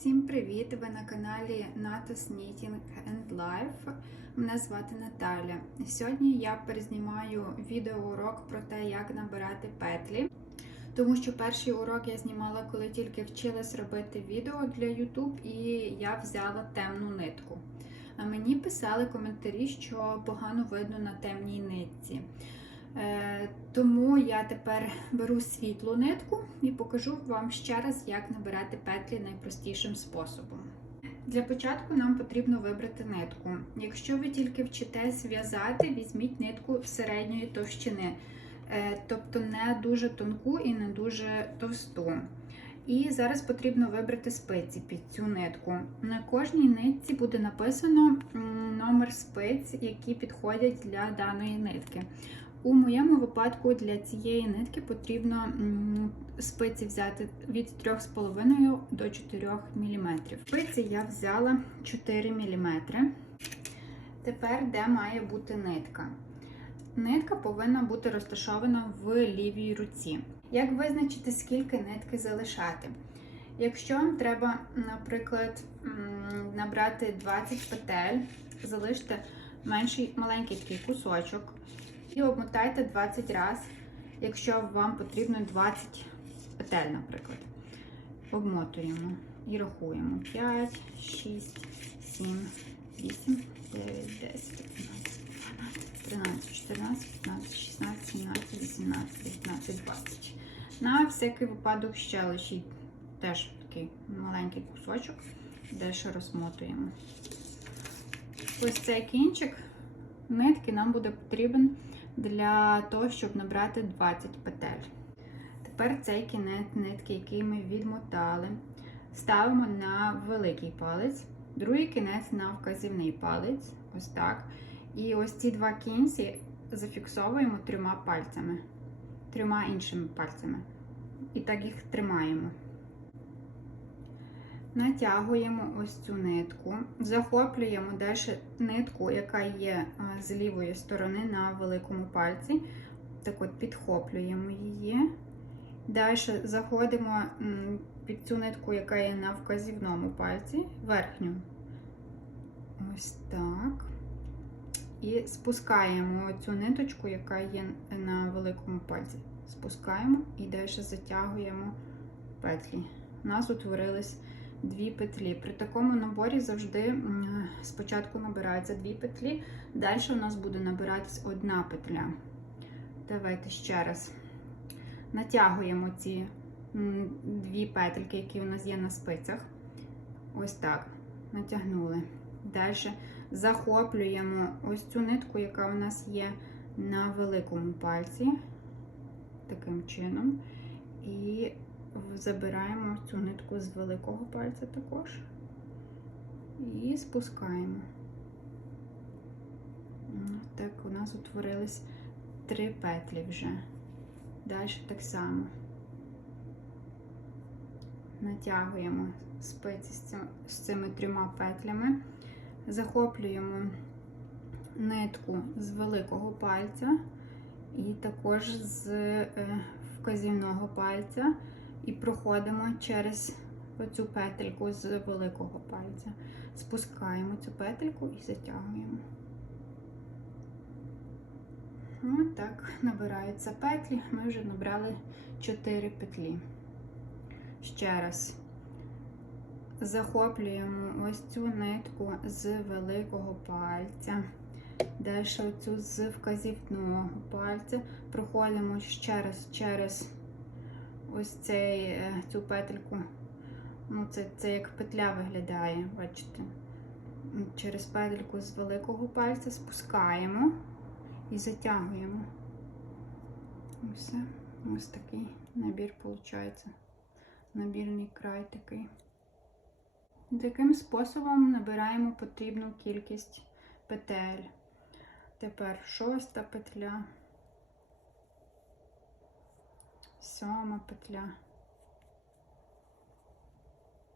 Всім привіт! Ви на каналі Natas Knitting and Life. Мене звати Наталя. Сьогодні я перезнімаю відеоурок про те, як набирати петлі. Тому що перший урок я знімала, коли тільки вчилась робити відео для YouTube, і я взяла темну нитку. А мені писали коментарі, що погано видно на темній нитці. Е, Тому я тепер беру світлу нитку і покажу вам ще раз, як набирати петлі найпростішим способом. Для початку нам потрібно вибрати нитку. Якщо ви тільки вчитесь в'язати, візьміть нитку середньої товщини, Е, тобто не дуже тонку і не дуже товсту. І зараз потрібно вибрати спиці під цю нитку. На кожній нитці буде написано номер спиць, які підходять для даної нитки. У моєму випадку для цієї нитки потрібно спиці взяти від 3,5 до 4 мм. Спиці я взяла 4 мм. Тепер де має бути нитка? Нитка повинна бути розташована в лівій руці. Як визначити, скільки нитки залишати? Якщо вам треба, наприклад, набрати 20 петель, залиште маленький такий кусочок і обмотайте 20 разів, якщо вам потрібно 20 петель, наприклад. Обмотуємо і рахуємо 5, 6, 7, 8, 9, 10, 11, 12, 13, 14, 15, 16, 17, 18, 19, 20. На всякий випадок ще лишіть теж такий маленький кусочок, дещо розмотуємо. Ось цей кінчик нитки нам буде потрібен для того, щоб набрати 20 петель. Тепер цей кінець нитки, який ми відмотали, ставимо на великий палець, другий кінець на вказівний палець. Ось так. І ось ці два кінці зафіксовуємо трьома пальцями, трьома іншими пальцями. І так їх тримаємо. Натягуємо ось цю нитку, захоплюємо далі нитку, яка є з лівої сторони на великому пальці. Так от підхоплюємо її. Далі заходимо під цю нитку, яка є на вказівному пальці, верхню. Ось так. І спускаємо цю ниточку, яка є на великому пальці. Спускаємо і далі затягуємо петлі. У нас утворились дві петлі. При такому наборі завжди спочатку набираються дві петлі, далі у нас буде набиратись одна петля. Давайте ще раз натягуємо ці дві петельки, які у нас є на спицях. Ось так. Натягнули. Далі захоплюємо ось цю нитку, яка у нас є на великому пальці, таким чином. І забираємо цю нитку з великого пальця також і спускаємо. Так, у нас утворились три петлі вже. Далі так само натягуємо спиці з цими трьома петлями, захоплюємо нитку з великого пальця і також з вказівного пальця, і проходимо через оцю петельку з великого пальця. Спускаємо цю петельку і затягуємо. Ось так набираються петлі. Ми вже набрали 4 петлі. Ще раз захоплюємо ось цю нитку з великого пальця. Далі оцю з вказівного пальця. Проходимо ще раз через ось цей, цю петельку. Ну, це, це як петля виглядає, бачите? Через петельку з великого пальця спускаємо і затягуємо. Ось, ось такий набір виходить. Набірний край такий. Таким способом набираємо потрібну кількість петель. Тепер шоста петля, сьома петля.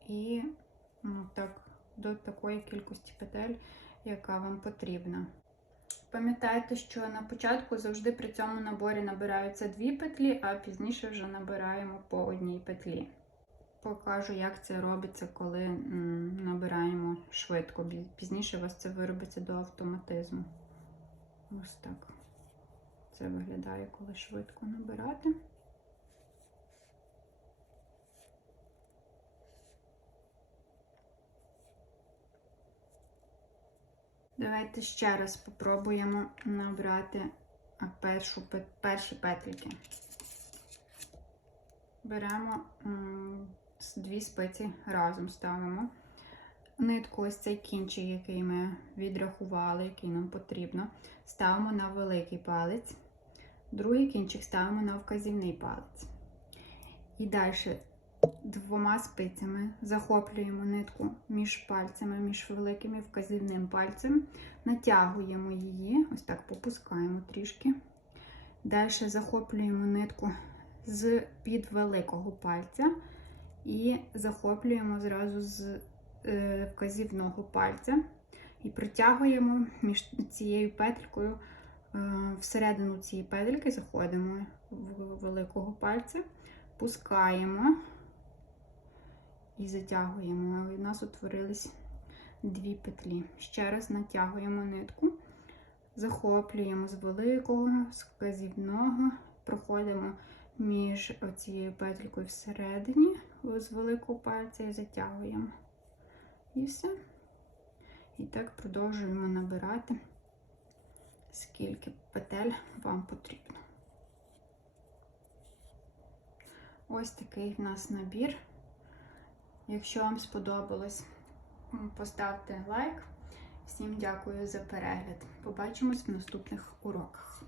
І ну, так, до такої кількості петель, яка вам потрібна. Пам'ятайте, що на початку завжди при цьому наборі набираються дві петлі, а пізніше вже набираємо по одній петлі. покажу, як це робиться, коли набираємо швидко. Пізніше у вас це виробиться до автоматизму. Ось так. Це виглядає, коли швидко набирати. Давайте ще раз спробуємо набрати першу, перші петліки. Беремо дві спиці разом ставимо. Нитку, ось цей кінчик, який ми відрахували, який нам потрібно, ставимо на великий палець. Другий кінчик ставимо на вказівний палець. І далі двома спицями. Захоплюємо нитку між пальцями, між великим і вказівним пальцем, натягуємо її, ось так попускаємо трішки. Далі захоплюємо нитку з під великого пальця і захоплюємо зразу з е, вказівного пальця. І притягуємо між цією петлькою е, всередину цієї петельки, заходимо в великого пальця, пускаємо і затягуємо. У нас утворились дві петлі. Ще раз натягуємо нитку, захоплюємо з великого, з вказівного, проходимо між цією петлькою всередині з великого пальця і затягуємо. І все. І так продовжуємо набирати, скільки петель вам потрібно. Ось такий в нас набір. Якщо вам сподобалось, поставте лайк. Всім дякую за перегляд. Побачимось в наступних уроках.